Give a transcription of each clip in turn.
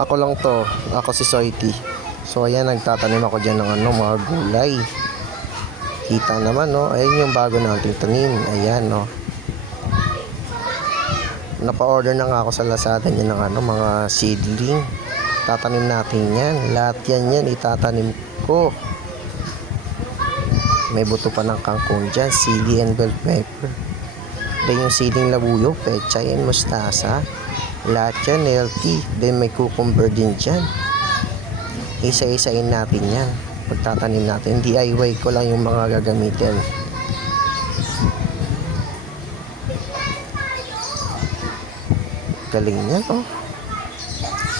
Ako lang to, ako si Soity. So ayan, nagtatanim ako dyan ng mga gulay. Kita naman, no? Ayan yung bago nating tanim. Ayan, no? Napa-order na nga ako sa Lazada niya ng mga seedling. Tatanim natin yan. Lahat yan itatanim ko. May buto pa ng kangkong dyan, sili and bell pepper. Then yung siling labuyo, pechay and mustasa. Lahat yan healthy. Then may cucumber din dyan. Isa-isain natin yan pagtatanim natin. DIY ko lang yung mga gagamitin. Galing yan, oh.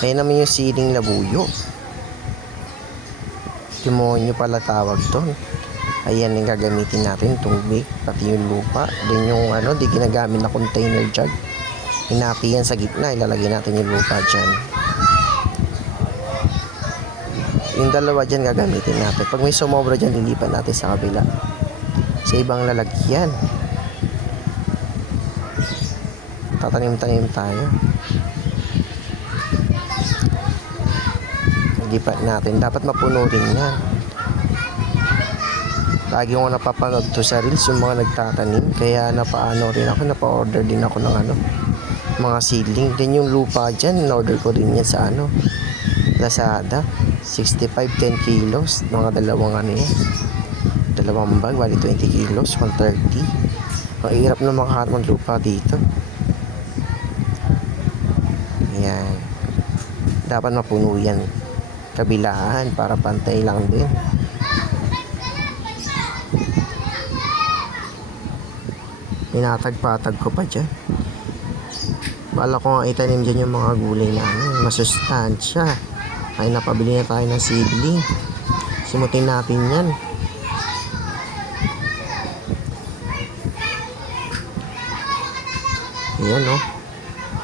Ayan naman yung siling labuyo. Demonyo pala tawag doon. Ayan yung gagamitin natin, tubig, pati yung lupa. Then yung di ginagamit na container jug. Hinati yan sa gitna, ilalagay natin yung lupa dyan. Yung dalawa dyan gagamitin natin. Pag may sumobra dyan, lilipat natin sa kabila. Sa ibang lalagyan. Tatanim-tanim tayo. Lipat natin. Dapat mapuno rin yan. Lagi ko napapanood to sa reels yung mga nagtatanim. Kaya napa-order din ako ng mga seedling. Then yung lupa dyan, in-order ko din yan sa Lazada. 65, 10 kilos. Mga dalawang dalawang bag, bali 20 kilos, 130. Ang hirap na makahanap ng lupa dito. Ayan. Dapat mapuno yan. Kabilaan para pantay lang din. Pinatag-patag ko pa dyan. Bala ko nga itanim dyan yung mga gulay namin. Masustansya. Ay napabili na tayo ng seedling. Simutin natin yan. Ayan, oh.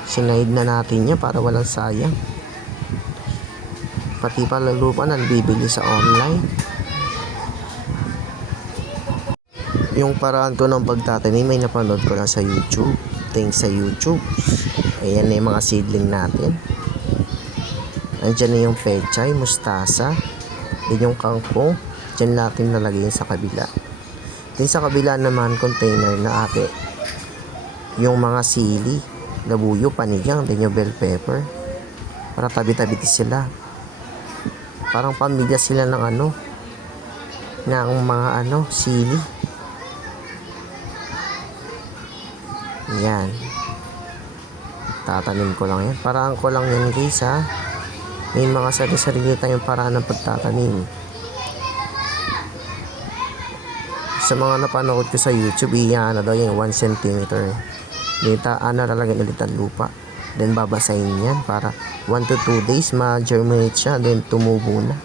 Sinaid na natin yan para walang sayang. Pati pala lupa na bibili sa online. Yung paraan ko ng pagtatanim ay napanood ko lang sa YouTube. Thanks sa YouTube. Ayan na yung mga seedling natin. Andyan na yung pechay, mustasa. Then yung kangkong. Diyan natin lalagay sa kabila. Then sa kabila naman container na yung mga sili, labuyo, panigang, then yung bell pepper. Para tabi-tabi sila. Parang pamilya sila ng ng mga sili. Yan. Tatanim ko lang yan. Paraan ko lang yan guys, ha. May mga sarili-sarili tayong paraan ng pagtatanim. Sa mga napanood ko sa YouTube, iyan daw yung 1 cm. Dito, lalagyan ulit ang lupa. Then babasahin yan para 1 to 2 days ma-germinate siya. Then tumubo na.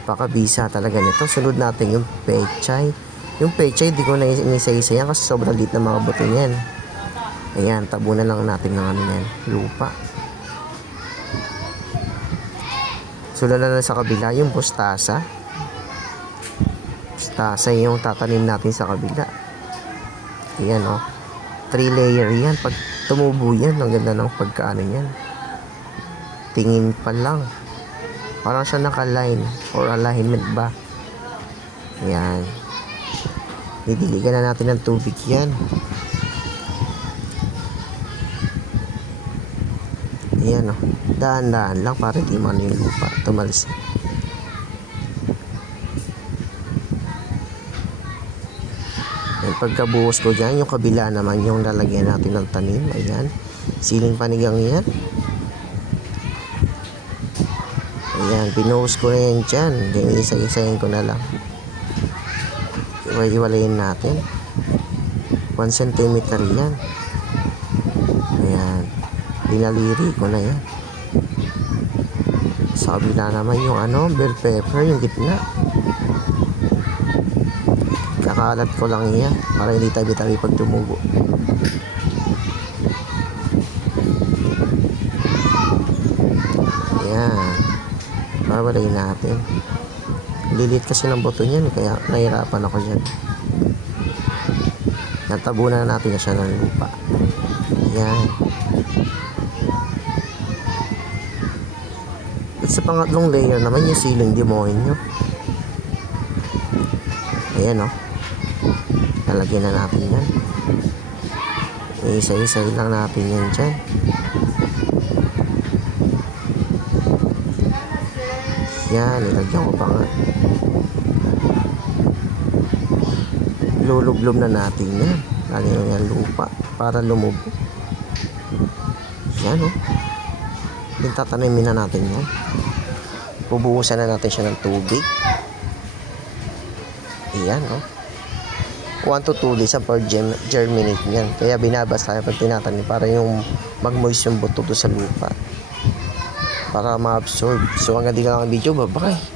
Napakabisa talaga nito. Sunod natin yung pechay. Yung pechay, di ko na inisa-isa yan kasi sobrang liit na mga buto niyan. Ayan, tabunan lang natin ng yan, lupa. Sunod na sa kabila yung mustasa. Mustasa yung tatanim natin sa kabila. Ayan, oh. 3 layer yan. Pag tumubo yan, ang ganda ng pagkaano yan. Tingin pa lang. Parang siya naka-line or alignment ba. Ayan. Didiligan na natin ng tubig yan. Ayan, oh. Daan-daan lang para di man yung lupa tumalsik. Ayan, pagkabuhos ko dyan, yung kabila naman yung lalagyan natin ng tanim. Ayan. Siling panigang yan. Ayan, binuhos ko na yan dyan. Then isa-isayin ko na lang. Iwalayin natin 1 cm yan. Ayan, dinaliri ko na yan. Sa kabila naman yung bell pepper, yung gitna. Kakalat ko lang yan para hindi tabi-tabi pag tumubo. Ayan, babalayin natin. Lilit kasi ng buto niyan, kaya nahirapan ako dyan. Natabunan natin na siya ng lupa. Yan. Sa pangatlong layer naman yung siling demonyo. Ayan, oh. Lalagyan na natin yan. Isa-isa lang natin yan dyan. Yan, nilagyan ko pa nga. Lulublob na natin yan. Lagyan na yan lupa para lumubo. Yan, oh. Yung tatanimin na natin yan. Bubuhusan na natin siya ng tubig. Ayan, oh. 1 to 2 days per germinate niyan. Kaya binabas tayo pag tinatanim para yung mag-moist yung buto do sa lupa. Para ma-absorb. So hanggang di ka lang ang video, bye-bye.